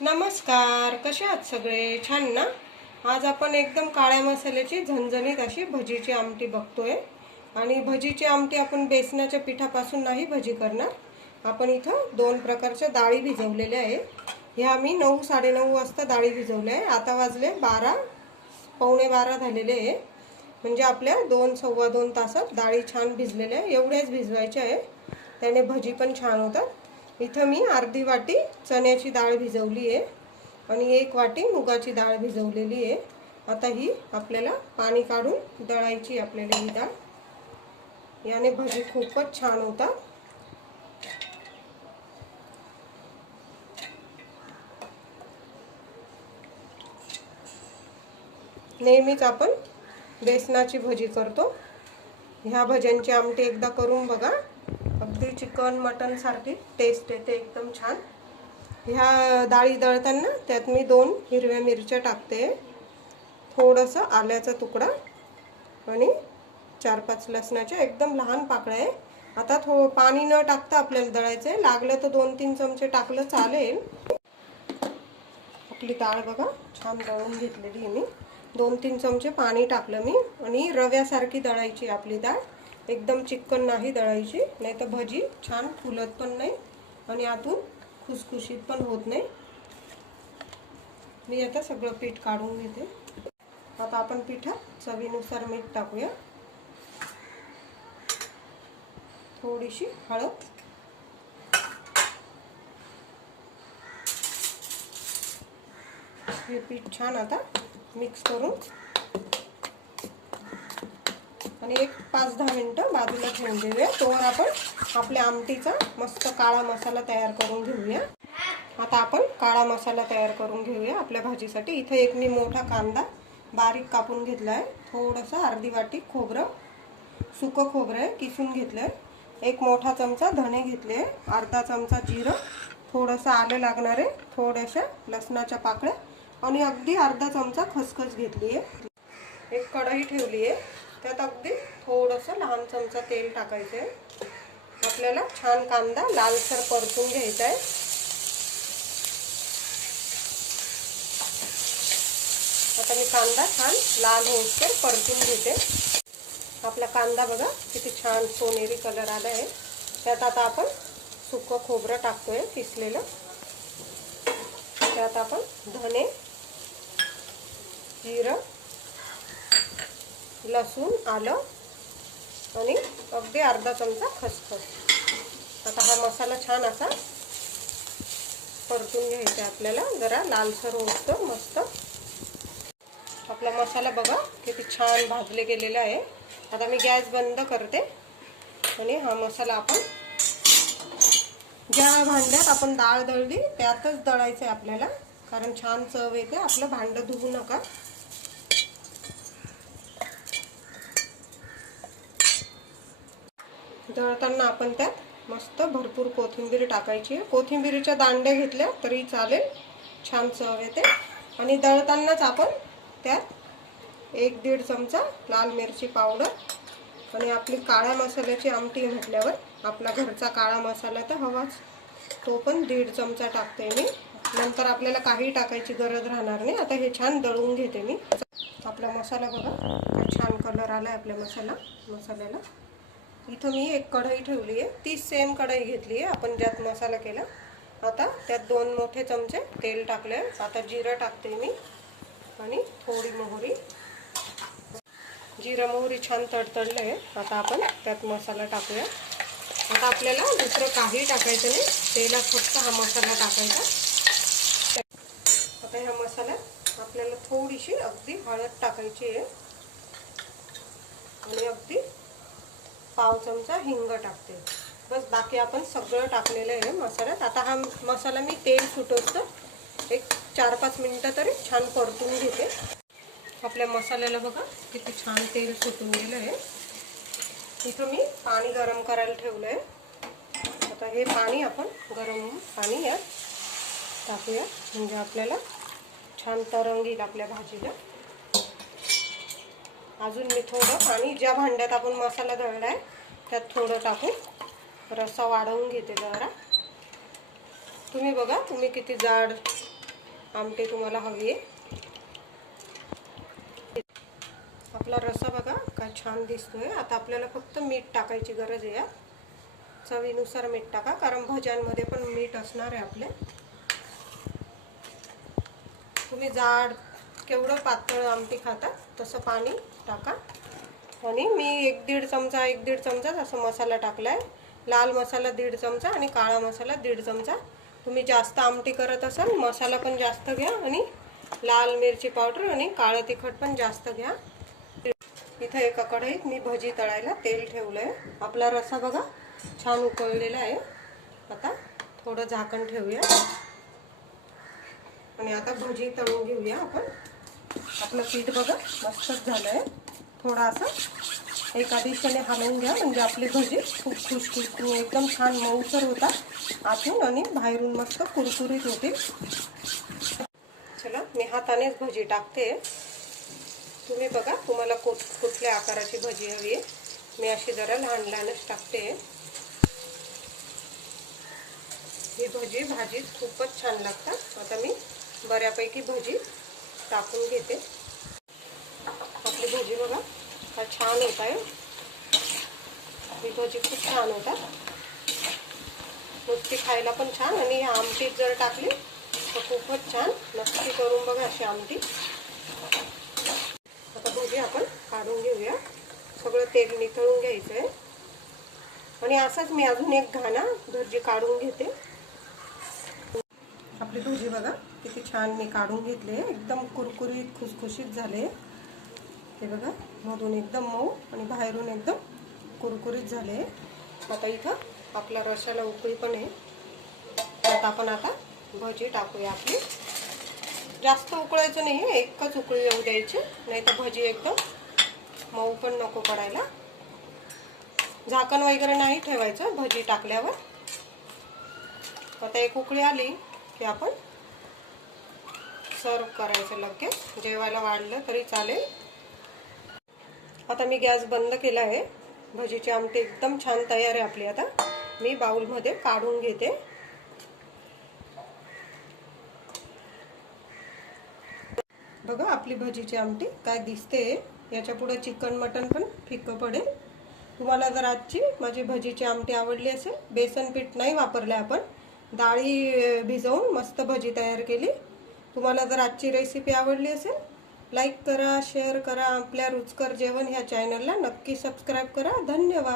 नमस्कार कसे आहात सगळे? छान ना? आज आपण एकदम काळ्या मसाल्याची झणझणीत अशी भजीची आमटी बघतोय. आणि भजीची आमटी आपण बेसनाच्या पिठापासून नाही भजी करणार. आपण इथं दोन प्रकारच्या डाळी भिजवलेल्या आहे. ह्या मी नऊ साडेनऊ वाजता डाळी भिजवल्या आहे. आता वाजले बारा पावणे बारा झालेले आहे. म्हणजे आपल्या दोन सव्वा दोन तासात डाळी छान भिजलेल्या आहे. एवढ्याच भिजवायच्या आहे. त्याने भजी पण छान होतात. इथं मी अर्धी वाटी चण्याची डाळ भिजवली आहे. आणि एक वाटी मुगाची डाळ भिजवलेली आहे. आता ही आपल्याला पाणी काढून दळायची आपल्याला ही डाळ. याने भजी खूपच छान होतात. नेहमीच आपण बेसनाची भजी करतो. ह्या भज्यांची आमटी एकदा करून बघा. अगदी चिकन मटन सारखी टेस्ट येते एकदम छान. ह्या डाळी दळताना त्यात मी दोन हिरव्या मिरच्या टाकते. थोडंसं आल्याचा तुकडा आणि चार पाच लसणाच्या एकदम लहान पाकळ्या आहे. आता थो पाणी न टाकता आपल्याला दळायचं आहे लागलं तर दोन तीन चमचे टाकलं चालेल. आपली डाळ बघा छान दळून घेतलेली आहे मी. दोन तीन चमचे पाणी टाकलं मी आणि रव्यासारखी दळायची आपली डाळ. एकदम चिक्कन नाही दळायची नाही तर भजी छान फुलत पण नाही आणि आतून खुसखुशीत पण होत नाही. मी आता सगळं पीठ काढून घेते. आता आपण पिठात चवीनुसार मीठ टाकूया. थोडीशी हळद. हे पीठ छान आता मिक्स करून आणि एक पाच दहा मिनटं बाजूला ठेवून देऊया. तोवर आपण आपल्या आमटीचा मस्त काळा मसाला तयार करून घेऊया. आता आपण काळा मसाला तयार करून घेऊया आपल्या भाजीसाठी. इथं एक मी मोठा कांदा बारीक कापून घेतला आहे थोडंसं अर्धी वाटी खोबरं सुकं खोबरं आहे किसून घेतलं आहे एक मोठा चमचा धणे घेतले आहे. अर्धा चमचा जिरं थोडंसं आलं लागणार आहे थोड्याशा लसणाच्या पाकळ्या आणि अगदी अर्धा चमचा खसखस घेतली आहे. एक कढई ठेवली आहे. त्यात अगदी थोडंसं लहान चमचा तेल टाकायचं आहे आपल्याला छान कांदा लालसर परतून घ्यायचा आहे आता मी कांदा छान लाल होऊसतर परतून घेते. आपला कांदा बघा किती छान सोनेरी कलर आला आहे त्यात आता आपण सुकं खोबरं टाकतोय किसलेलं. त्यात आपण धने जिरं लसूण आलं आणि अगदी अर्धा चमचा खसखस. आता हा मसाला छान असा परतून घ्यायचा आपल्याला. जरा लालसर होतं मस्त. आपला मसाला बघा किती छान भाजले गेलेला आहे. आता मी गॅस बंद करते आणि हा मसाला आपण ज्या भांड्यात आपण डाळ दळली त्यातच दळायचं आहे आपल्याला. कारण छान चव येते. आपलं भांडं धुवू नका. दळताना आपण त्यात मस्त भरपूर कोथिंबीर टाकायची आहे. कोथिंबीरीच्या दांड्या घेतल्या तरी चालेल. छान चव येते. आणि दळतानाच आपण त्यात एक दीड चमचा लाल मिरची पावडर आणि आपली काळ्या मसाल्याची आमटी म्हटल्यावर आपला घरचा काळा मसाला तर हवाच. तो पण दीड चमचा टाकते मी. नंतर आपल्याला काही टाकायची गरज राहणार नाही. आता हे छान दळून घेते मी. आपला मसाला बघा. छान कलर आला आहे आपल्या मसाला मसाल्याला. इथं मी एक कढई ठेवली आहे. ती सेम कढई घेतली आहे. आपण ज्यात मसाला केला आता त्यात दोन मोठे चमचे तेल टाकले आता जिरं टाकते मी आणि थोडी मोहरी. जिरं मोहरी छान तडतडले आहे. आता आपण त्यात मसाला टाकूया. आता आपल्याला दुसरं काही टाकायचं नाही. तेलात फक्त हा मसाला टाकायचा. आता ह्या मसाल्यात आपल्याला थोडीशी अगदी हळद टाकायची आहे. आणि अगदी पाव चमचा हिंग टाकते. बस बाकी आपण सगळं टाकलेलं आहे मसाल्यात. आता हा मसाला मी तेल सुटवतो. एक चार पाच मिनटं तरी छान परतून घेते. आपल्या मसाल्याला बघा किती छान तेल सुटून गेलं आहे. इथं मी पाणी गरम करायला ठेवलं आहे आता हे पाणी आपण गरम पाणी यात टाकूया. म्हणजे आपल्याला छान तरंग येईल आपल्या भाजीला. अजून मी थोडं पाणी ज्या भांड्यात आपण मसाला दळला आहे त्यात थोडं टाकून रस्सा वाढवून घेते जरा. तुम्ही बघा तुम्ही किती जाड आमटी तुम्हाला हवी. आहे आपला रस्सा बघा काय छान दिसतोय. आता आपल्याला फक्त मीठ टाकायची गरज आहे चवीनुसार मीठ टाका कारण भज्यांमध्ये पण मीठ असणार आहे आपले. तुम्ही जाड केवढं पातळ आमटी खाता तसं पाणी टाका. आणि मी एक दीड चमचा एक दीड चमचा असं मसाला टाकला आहे लाल मसाला दीड चमचा आणि काळा मसाला दीड चमचा. तुम्ही जास्त आमटी करत असाल मसाला पण जास्त घ्या आणि लाल मिरची पावडर आणि काळं तिखट पण जास्त घ्या. इथं एका कढईत मी भजी तळायला तेल ठेवलं आहे आपला रसा बघा छान उकळलेला आहे. आता थोडं झाकण ठेवूया. आणि आता भजी तळून घेऊया आपण. आपलं पीठ बघा मस्तच झालं आहे थोडा असं एका दिशेने हलवून घ्या म्हणजे आपली भजी खूप खुशखुश एकदम छान मऊसर होतात आतून आणि बाहेरून मस्त कुरकुरीत होते. चला मी हातानेच भजी टाकते. तुम्ही बघा तुम्हाला कुठ कुठल्या आकाराची भजी हवी आहे. मी अशी जरा लहान लहानच टाकते. ही भजी भाजीत खूपच छान लागतात. आता मी बऱ्यापैकी भजी टाकून घेते. आपली भजी बघा काय छान होत आहे. ही भजी खूप छान होतात नुसती खायला पण छान आणि आमटीत जर टाकली तर खूपच छान. नक्की करून बघा अशी आमटी. आता भजी आपण काढून घेऊया. सगळं तेल निथळून घ्यायचं आहे आणि असंच मी अजून एक घाणा भजी काढून घेते. आपली भजी बघा. किती छान मी काढून घेतले. एकदम कुरकुरीत खुसखुशीत झाले. हे बघा मधून एकदम मऊ आणि बाहेरून एकदम कुरकुरीत झाले. आता इथं आपल्या रशाला उकळी पण आहे. त्यात आपण आता भजी टाकूया आपली. जास्त उकळायचं नाही एकच उकळी येऊ द्यायची. नाही तर भजी एकदम मऊ पण नको पडायला. झाकण वगैरे नाही ठेवायचं भजी टाकल्यावर. आता एक उकळी आली की आपण सर्व करायचं लगेच. जेवायला वाढलं तरी चालेल. आता मी गॅस बंद केला आहे. भजीची आमटी एकदम छान तयार आहे आपली आता. मी बाउलमध्ये काढून घेते. बघा आपली भजीची आमटी काय दिसते. याच्यापुढे चिकन मटन पण फिक्कं पडेल. तुम्हाला जर आजची माझी भजीची आमटी आवडली असेल बेसन पीठ नाही वापरलं आपण. डाळी भिजवून मस्त भजी तयार केली. तुम्हाला जर आजची रेसिपी आवडली असेल लाईक करा शेअर करा आपल्या रुचकर जेवण ह्या चॅनलला नक्की सबस्क्राईब करा. धन्यवाद.